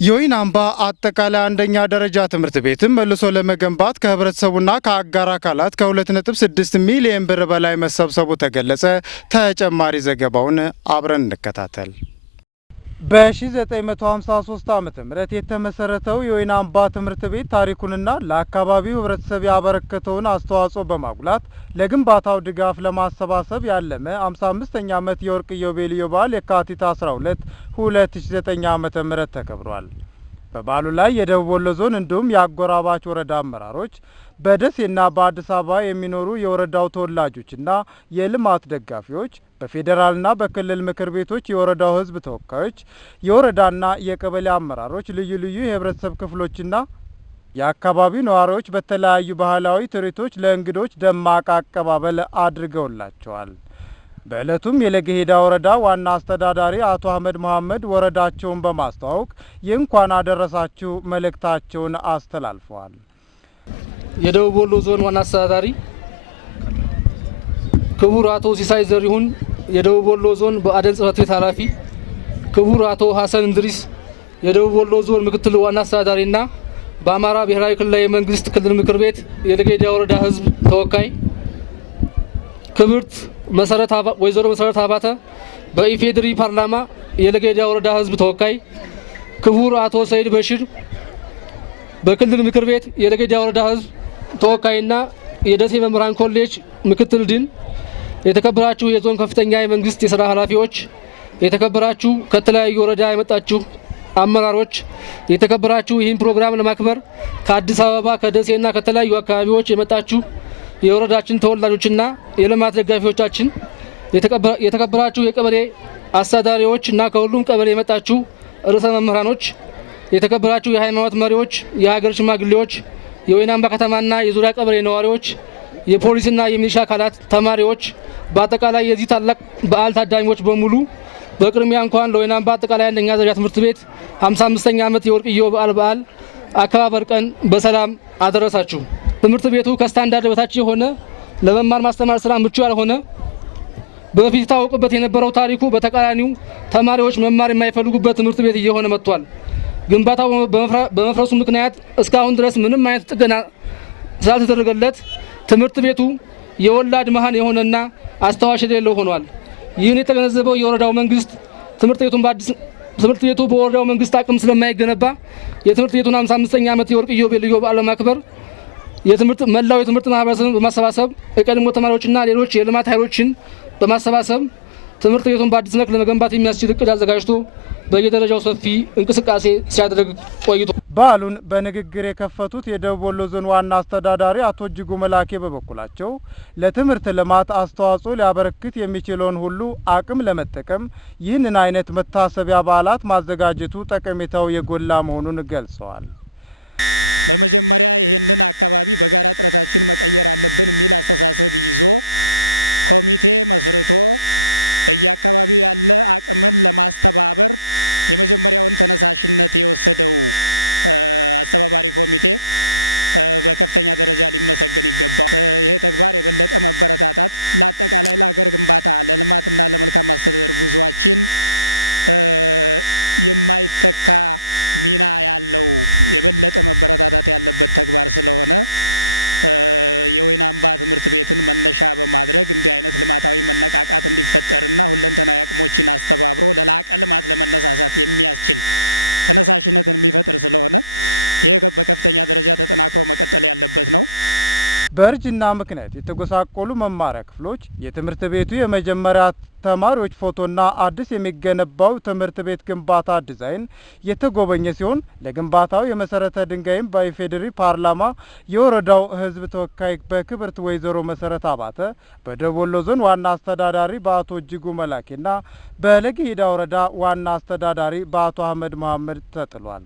የወይናምባ አጠቃላይ አንደኛ ደረጃ ትምህርት ቤትም መልሶ ለመገንባት ከህብረተሰቡና ከአጋር አካላት ከ2.6 ሚሊዮን ብር በላይ መሰብሰቡ ተገለጸ። ተጨማሪ ዘገባውን አብረን እንከታተል። በ1953 ዓ.ም የተመሰረተው የወይናምባ ትምህርት ቤት ታሪኩንና ለአካባቢው ህብረተሰብ ያበረከተውን አስተዋጽኦ በማጉላት ለግንባታው ድጋፍ ለማሰባሰብ ያለመ 55ኛ ዓመት የወርቅ ኢዮቤልዩ በዓል የካቲት 12 2009 ዓ.ም ተከብሯል። በበዓሉ ላይ የደቡብ ወሎ ዞን እንዲሁም የአጎራባች ወረዳ አመራሮች በደሴና በአዲስ አበባ የሚኖሩ የወረዳው ተወላጆችና የልማት ደጋፊዎች በፌዴራልና በክልል ምክር ቤቶች የወረዳው ህዝብ ተወካዮች የወረዳና የቀበሌ አመራሮች ልዩ ልዩ የህብረተሰብ ክፍሎችና የአካባቢው ነዋሪዎች በተለያዩ ባህላዊ ትርኢቶች ለእንግዶች ደማቅ አቀባበል አድርገውላቸዋል። በእለቱም የለገሄዳ ወረዳ ዋና አስተዳዳሪ አቶ አህመድ መሐመድ ወረዳቸውን በማስተዋወቅ የእንኳን አደረሳችሁ መልእክታቸውን አስተላልፈዋል። የደቡብ ወሎ ዞን ዋና አስተዳዳሪ ክቡር አቶ ሲሳይ ዘሪሁን፣ የደቡብ ወሎ ዞን በአደን ጽሕፈት ቤት ኃላፊ ክቡር አቶ ሀሰን እንድሪስ፣ የደቡብ ወሎ ዞን ምክትል ዋና አስተዳዳሪና በአማራ ብሔራዊ ክልላዊ መንግስት ክልል ምክር ቤት የለገሄዳ ወረዳ ህዝብ ተወካይ ክብርት ወይዘሮ መሰረት አባተ፣ በኢፌድሪ ፓርላማ የለገሄዳ ወረዳ ህዝብ ተወካይ ክቡር አቶ ሰይድ በሽር፣ በክልል ምክር ቤት የለገሄዳ ወረዳ ህዝብ ተወካይና የደሴ መምህራን ኮሌጅ ምክትል ዲን፣ የተከበራችሁ የዞን ከፍተኛ የመንግስት የስራ ኃላፊዎች፣ የተከበራችሁ ከተለያዩ ወረዳ የመጣችሁ አመራሮች፣ የተከበራችሁ ይህን ፕሮግራም ለማክበር ከአዲስ አበባ ከደሴና ከተለያዩ አካባቢዎች የመጣችሁ የወረዳችን ተወላጆችና የልማት ደጋፊዎቻችን፣ የተከበራችሁ የቀበሌ አስተዳዳሪዎች እና ከሁሉም ቀበሌ የመጣችሁ ርዕሰ መምህራኖች፣ የተከበራችሁ የሃይማኖት መሪዎች፣ የሀገር ሽማግሌዎች፣ የወይናምባ ከተማና የዙሪያ ቀበሌ ነዋሪዎች፣ የፖሊስና የሚሊሻ አካላት፣ ተማሪዎች፣ በአጠቃላይ የዚህ ታላቅ በዓል ታዳሚዎች በሙሉ በቅድሚያ እንኳን ለወይናምባ አጠቃላይ አንደኛ ደረጃ ትምህርት ቤት 55ኛ ዓመት የወርቅ ኢዮቤልዩ በዓል አከባበር ቀን በሰላም አደረሳችሁ። ትምህርት ቤቱ ከስታንዳርድ በታች የሆነ ለመማር ማስተማር ስራ ምቹ ያልሆነ በፊት ታወቁበት የነበረው ታሪኩ በተቃራኒው ተማሪዎች መማር የማይፈልጉበት ትምህርት ቤት እየሆነ መጥቷል። ግንባታው በመፍረሱ ምክንያት እስካሁን ድረስ ምንም አይነት ጥገና ስላልተደረገለት ትምህርት ቤቱ የወላድ መሃን የሆነና አስተዋሽ የሌለው ሆኗል። ይህን የተገነዘበው የወረዳው መንግስት ትምህርት ቤቱ በወረዳው መንግስት አቅም ስለማይገነባ የትምህርት ቤቱን 55ኛ ዓመት የወርቅ ኢዮቤልዩ በዓል ለማክበር መላው የትምህርት ማህበረሰብን በማሰባሰብ የቀድሞ ተማሪዎችና ሌሎች የልማት ኃይሎችን በማሰባሰብ ትምህርት ቤቱን በአዲስ መልክ ለመገንባት የሚያስችል እቅድ አዘጋጅቶ በየደረጃው ሰፊ እንቅስቃሴ ሲያደርግ ቆይቶ በዓሉን በንግግር የከፈቱት የደቡብ ወሎ ዞን ዋና አስተዳዳሪ አቶ እጅጉ መላኬ በበኩላቸው ለትምህርት ልማት አስተዋጽኦ ሊያበረክት የሚችለውን ሁሉ አቅም ለመጠቀም ይህንን አይነት መታሰቢያ በዓላት ማዘጋጀቱ ጠቀሜታው የጎላ መሆኑን ገልጸዋል። በእርጅና ምክንያት የተጎሳቆሉ መማሪያ ክፍሎች፣ የትምህርት ቤቱ የመጀመሪያ ተማሪዎች ፎቶና አዲስ የሚገነባው ትምህርት ቤት ግንባታ ዲዛይን የተጎበኘ ሲሆን ለግንባታው የመሰረተ ድንጋይም በኢፌዴሪ ፓርላማ የወረዳው ህዝብ ተወካይ በክብርት ወይዘሮ መሰረት አባተ፣ በደቡብ ወሎ ዞን ዋና አስተዳዳሪ በአቶ እጅጉ መላኬና በለገሄዳ ወረዳ ዋና አስተዳዳሪ በአቶ አህመድ መሐመድ ተጥሏል።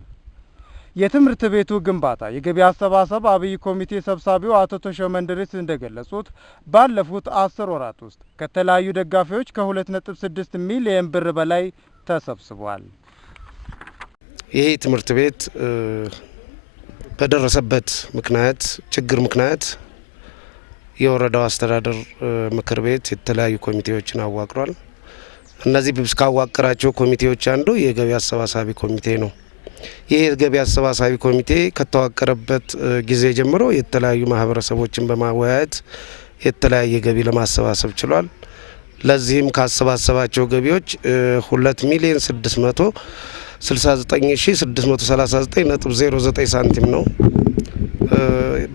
የትምህርት ቤቱ ግንባታ የገቢ አሰባሰብ አብይ ኮሚቴ ሰብሳቢው አቶ ተሾመ እንድሪስ እንደገለጹት ባለፉት 10 ወራት ውስጥ ከተለያዩ ደጋፊዎች ከ2.6 ሚሊዮን ብር በላይ ተሰብስቧል። ይሄ ትምህርት ቤት በደረሰበት ችግር ምክንያት የወረዳው አስተዳደር ምክር ቤት የተለያዩ ኮሚቴዎችን አዋቅሯል። እነዚህ ካዋቀራቸው ኮሚቴዎች አንዱ የገቢ አሰባሳቢ ኮሚቴ ነው። ይሄ ገቢ አሰባሳቢ ኮሚቴ ከተዋቀረበት ጊዜ ጀምሮ የተለያዩ ማህበረሰቦችን በማወያየት የተለያየ ገቢ ለማሰባሰብ ችሏል። ለዚህም ካሰባሰባቸው ገቢዎች 2,669,639.09 ሳንቲም ነው።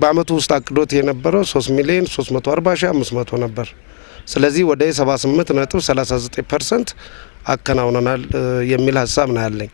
በአመቱ ውስጥ አቅዶት የነበረው 3,340,500 ነበር። ስለዚህ ወደ 78.39% አከናውነናል የሚል ሀሳብ ነው ያለኝ።